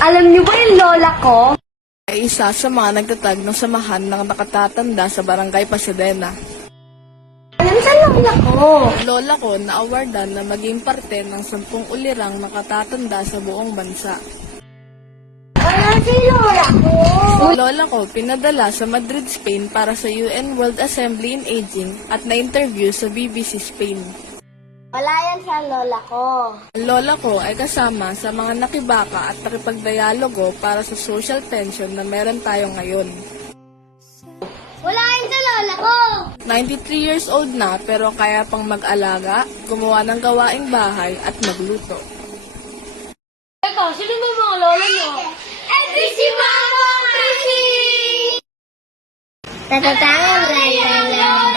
Alam niyo ba yung lola ko? Ay isa sa mga nagtatag ng samahan ng nakatatanda sa Barangay Pasadena. Alam sa lola ko? Ang lola ko na-awardan na maging parte ng 10 ulirang nakatatanda sa buong bansa. Alam si lola ko? Ang lola ko pinadala sa Madrid, Spain para sa UN World Assembly in Aging at na-interview sa BBC Spain. Wala yan sa lola ko. Ang lola ko ay kasama sa mga nakibaka at nakipagdialogo para sa social pension na meron tayo ngayon. Wala yan sa lola ko. 93 years old na pero kaya pang mag-alaga, gumawa ng gawaing bahay at magluto. Teka, sino ba yung mga lola niyo? Si Mama! Tatatanga,